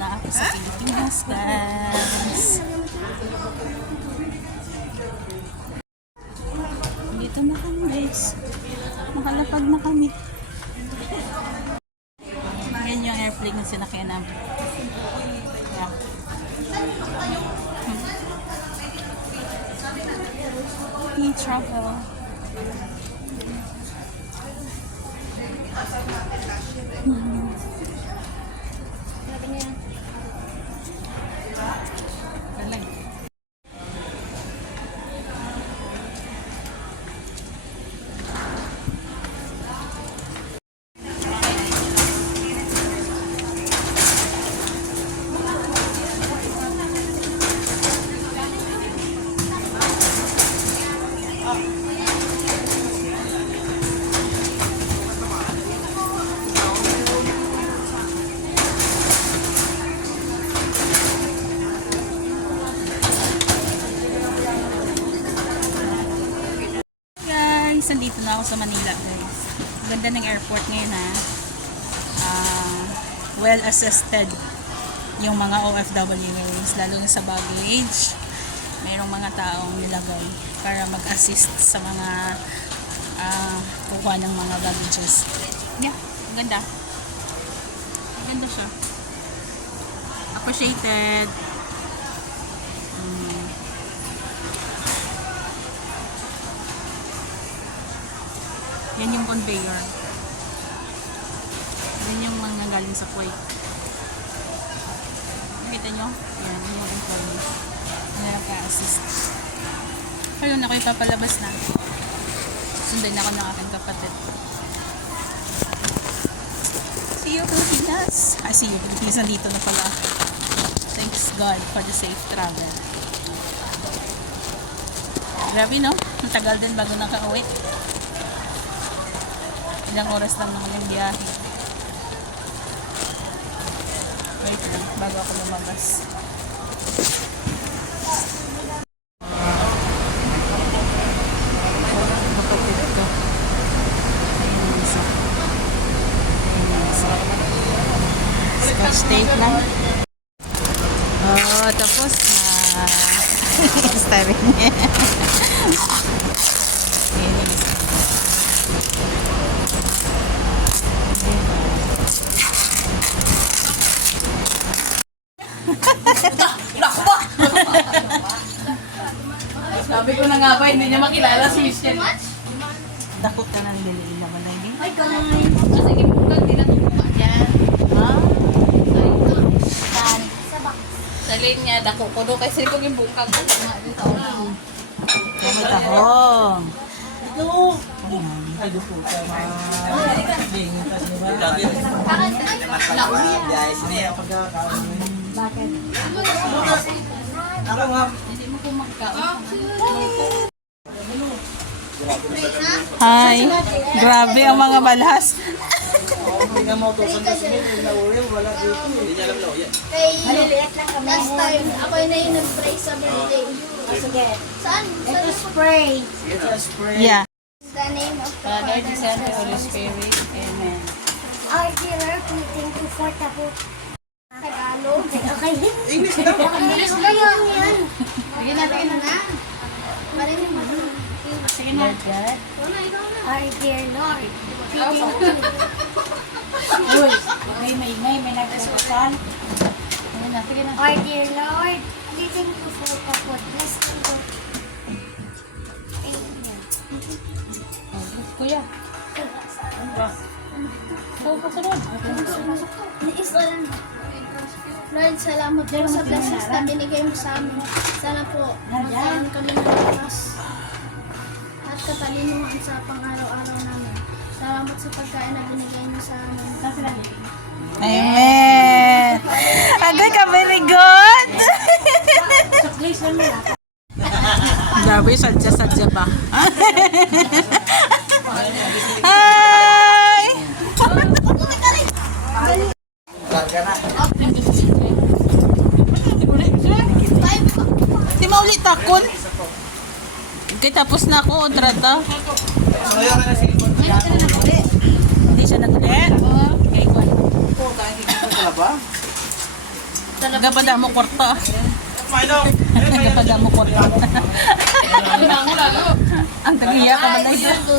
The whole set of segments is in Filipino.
na ako sa Pilipinas, guys. Dito na kami, guys. Makalapag na kami. Yan yung airplane na sinakyan namin. Yeah. E-travel. Nandito na ako sa Manila, guys. Ganda ng airport ngayon, ha. Well assisted yung mga OFWs, lalo na sa baggage. Mayroong mga taong nilagay para mag-assist sa mga kukuha ng mga baggages. Yeah, ganda. Ganda siya. Appreciated. Yan yung conveyor. Yan yung mga galing sa Kuwait. Nakita nyo? Yan yung employee. Yan ang ka-assist. Ayun, ako ipapalabas na. Sundan ako ng aking kapatid. See you, Pilipinas! See you, Pilipinas. Nandito na pala. Thanks God for the safe travel. Grabe, no? Matagal din bago nakauwi. Ilang oras lang naman yung biyahe. Wait lang, bago ako lumabas. Kapatid ko. Ayun yung isa. Ayun yung isa. Scotch tape lang. Oh, tapos na. Starring niya. Ayun yung isa. Sabi ko na nga ba, hindi niya makilala si Michelle. Dako ka ng dili naman na yun. Ay, kamay. Kasi kipukan, di natutuwa dyan. Ha? Sa linya, dako ko doon. Kasi kung yung bungkag ko, nga dito. Kamay tahong. Ito. Ayan. Ay, dupo ka. Bakit? Ako nga. Hindi mo kung magkaon. Hi. Grabe ang mga balas. Hindi nga mautosan na sila. Wala dito. Hindi niya alam na yan. Last time, ako na yung nag-pray sa birthday. Sige. Saan? Ito spray. Ito spray. Yeah. The name of the Father, Father, the Son, and Holy Spirit. Amen. Our dear, we thank you for the book. Tagalog. Okay. English daw. English ba yan? Sige natin na. Marinig mo. Sige na. God. Our dear Lord, we thank you. Uy, may nagkasukan. Sige na, sige na. Our dear Lord, we thank you for the food. Bless the Lord. Amen. Kuya. Ikaw pa sa doon. Lord, salamat po sa blessings na binigay mo sa amin. Sana po, magkaroon kami ng lakas at katalinuhan sa pang-araw-araw namin. Salamat sa pagkain na binigay mo sa amin. Amen. Agay ka, very good. Grabe, sadya-sadya pa. Hi! Di mauli takon. Okay, tapos na ako, trata. Hindi siya naguli. Okay, Gapada mo kwarta. Gapada mo kwarta. Ang tagiya ka man dito.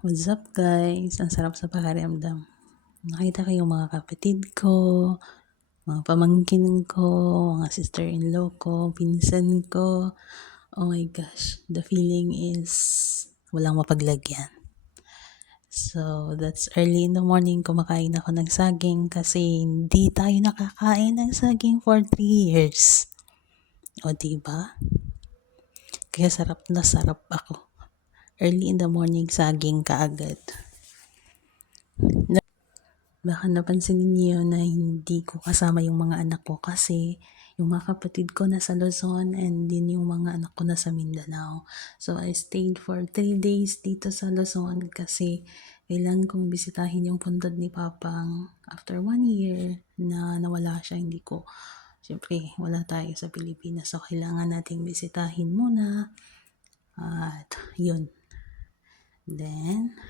What's up guys? Ang sarap sa pakiramdam. Nakita ko yung mga kapatid ko, mga pamangkin ko, mga sister-in-law ko, pinsan ko. Oh my gosh, the feeling is walang mapaglagyan. So, that's early in the morning, kumakain ako ng saging kasi hindi tayo nakakain ng saging for 3 years. O, diba? Kaya sarap na sarap ako. Early in the morning, saging kaagad. Baka napansin niyo na hindi ko kasama yung mga anak ko kasi yung mga kapatid ko nasa Luzon and din yung mga anak ko nasa Mindanao. So, I stayed for 3 days dito sa Luzon kasi kailangan kong bisitahin yung pundod ni Papang after 1 year na nawala siya. Hindi ko, siyempre, wala tayo sa Pilipinas. So, kailangan nating bisitahin muna. At, yun. Then,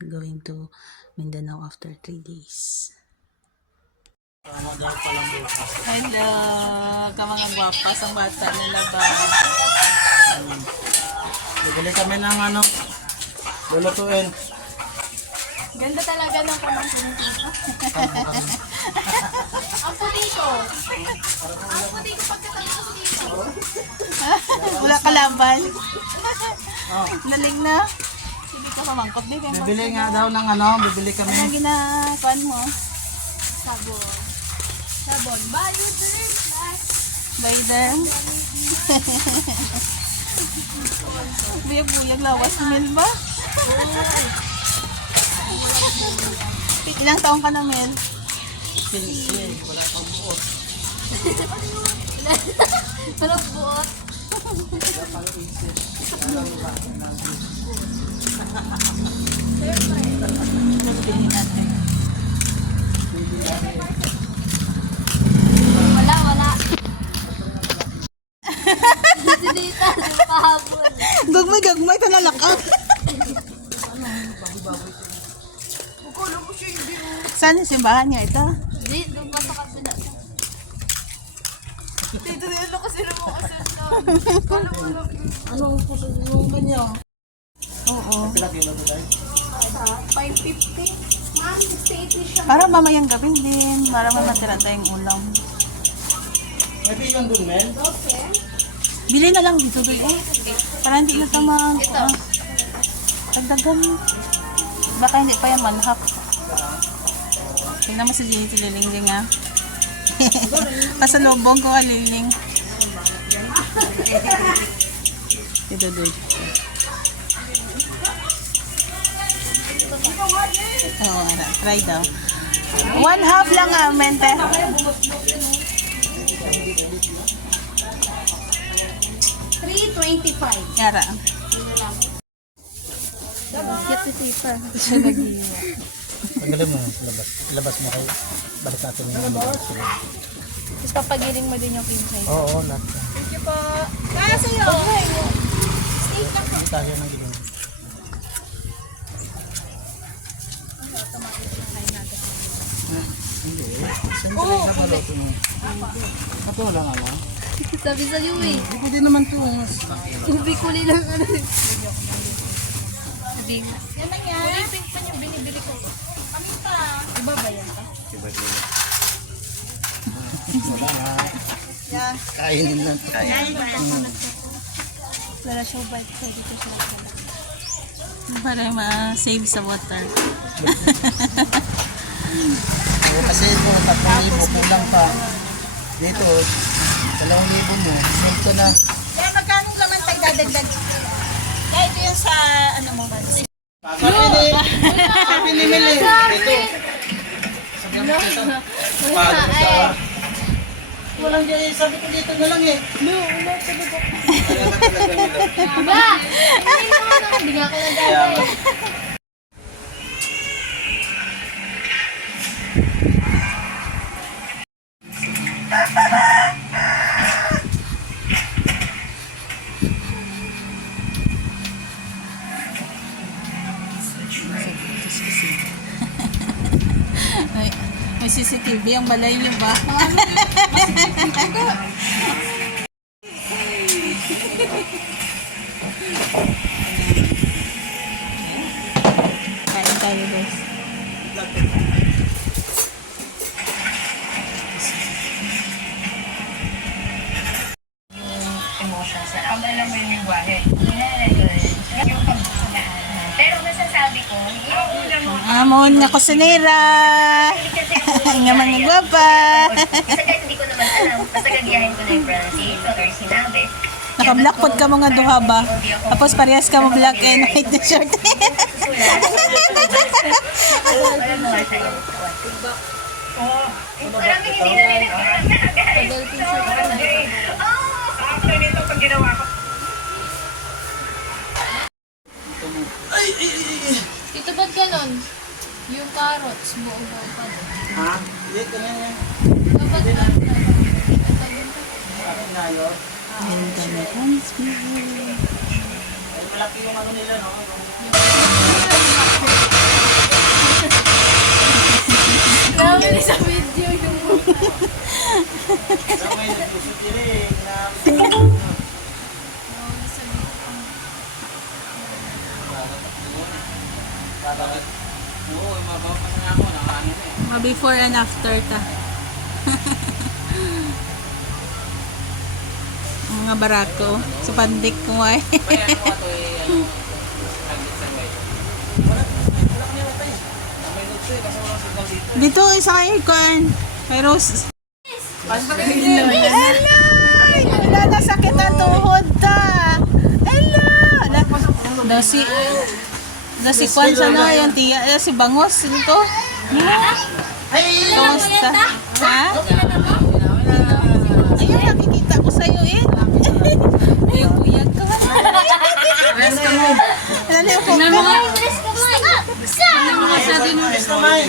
going to Mindanao after 3 days. Hello, ka mga gwapas ang bata nila ba? Bibili kami ng ano, lulutuin. Ganda talaga ng pamangkin dito. Ang puti ko. Ang puti ko pagkatapos dito. Wala kalaban. Naling na. Hindi ka mamangkot din. Bibili nga daw ng ano, bibili kami. Ano ginakuan mo? Sabon. Sabon. Bayo din. By them? Bulag lawas Mel ba? Ilang taong ka na Mel? Wala pang buot. Pero buot. Wala. Si Dita, di pahabol. Gagmay ka nalakang. Saan yung simbahan niya ito? Di, doon pa sa kabila. Dito nila kasi Ano ang puso yung kanya? Oo. Pila kilo na tayo? 550. Ma'am, 680 siya. Para mamayang gabi din. Para may matira tayong ulam. Maybe yung dun, Mel? Bili na lang dito doy eh. Para hindi na tama. Agdagan. Baka hindi pa yan manhap. Tingnan mo si Jenny Liling ah. Pasalubong ko Liling. Dito doy. Oo, try daw. 1/2 lang mente. 325. Yara. Get the paper. Siya nag-iwa. Tanggalin mo, labas mo kayo. Balik natin yung ano. Tapos papagiling mo din yung king size. Oo, lahat. Thank you po. Kaya sa'yo. Steak lang po. Hindi tayo ng gilin. Hindi. Siyempre, nakaloto mo. Ito lang ano. Sabi sa'yo eh. Hindi ko din naman ito. Ubi kuli lang ano. Sabi nga. Yan na yan. Uli pink pa yung binibili ko. Kami pa. Iba ba yan ka? Wala nga. Kainin lang. Wala siya bite ko. Dito siya nakala. Para ma-save sa water. Oo, kasi ito, 3,000 kulang pa. Dito, 2,000 mo. Save ko na. Kaya magkano naman tagdadagdag? Kaya ito yung sa ano mo ba? Sabi ni Mel eh. Ito. Walang dyan, sabi ko dito na lang eh. Ba! Hindi naman. Hindi nga ako nagdadaya. Kasi May CCTV ang balay niyo ba? Kain tayo guys. Emotions na ang alam mo yung lingwahe. Yung pero masasabi ko, yung una mo, Amon nga kusinera. Nga mga gwapa. isa kahit hindi ko naman alam, basta gagayahin ko na yung pronunciation or sinabi. Naka-black pod ka mga duha ba? Tapos parehas ka mo black and white na shirt. Alam mo nga tayo. Maraming hindi narinig ko. Actually, ito pag ginawa ko. Tito, ba't ganon? Yung carrots, buo-buo pa din. Ha? Hindi, ganyan yan. Ba't ganon? Bakit na yun? Ay, malaki yung ano nila, no? Grabe sa video yung Sa may nagpusot nila eh. Oo, mabawas na ako. Nakaano na eh. Ma before and after ta. Mga barako. Sa pandik ko ay. Kaya ano ito eh, ano, hagit sa way. Wala kanya matay. May nutso eh, kasi walang signal dito. Dito isa kayo kan. Kay Rose. Hello! Wala na sakit ang tuhod ta. Hello! Dasi kwan sa na yung tiya. Si Bangos dito. Kamusta? Ha? Ayun, nakikita ko sa'yo eh. Uyag-uyag ka. Rest ka mo. Ano yung pagka? Rest ka man.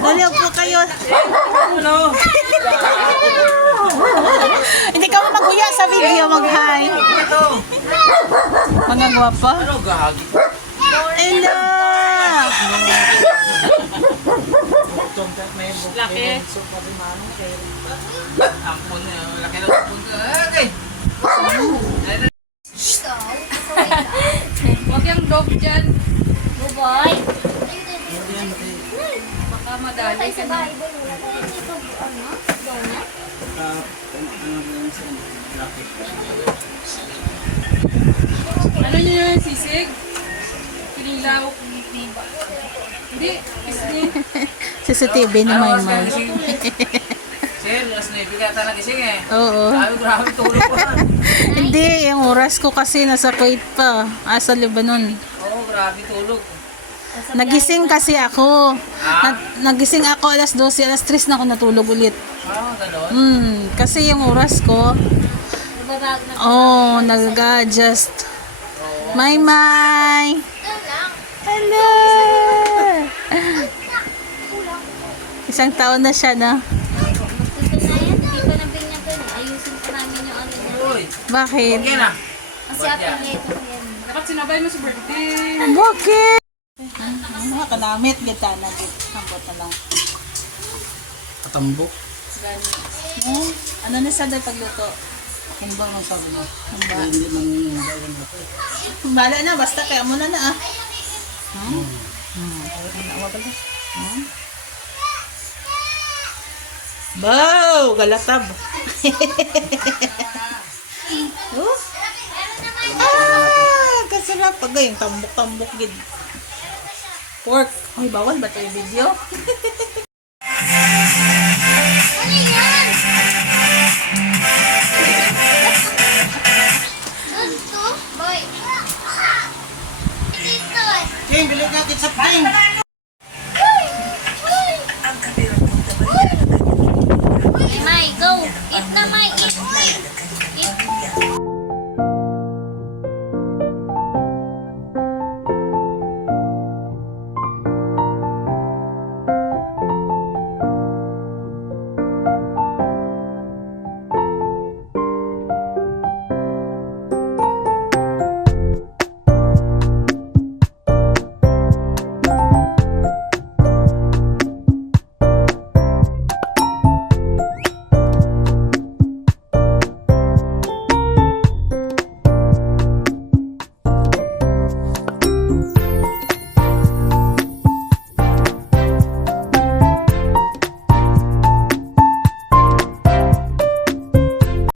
Dali po kayo. Hindi ka maguya sa video, mag-hi. Mga gwapa. Ano gagi? Hello! Laki. Ampun na. Laki na ampun ka. Okay. Huwag yung dog dyan. Boy! Baka madali ka na. Ano nyo yun? Sisig? Kinilaw? Hindi. Isni. CCTV ni Maymay. Sir, last na ibigatan na gising eh. Oo. Grabe tulog ko na. Hindi, yung oras ko kasi nasa Kuwait pa. Sa Lebanon. Oo, grabe tulog. Nagising kasi ako. Nagising ako alas 12, alas 3 na ako natulog ulit. Ganon. Kasi yung oras ko, nag-adjust. Maymay! Hello! Isang taon na siya, no? Uy, Bakit? okay na. Kasi atin nito yan. Dapat sinabay mo sa birthday. Bakit? Mga kanamit, gita na. Hambot na lang. Katambok. Ano na sa dahil pagluto? Kung ba ang sabi mo? Hamba. Hindi man yung bayan natin. Bala na, basta kaya mo na ah. Bow! Galatab! Oh? Kasarap. Pag yung tambok-tambok gid. Pork. Ay, bawal ba ito yung video? Ano yan? Gusto? Boy! Dito! King, bili ka ketchup, King! May, go! Eat naman!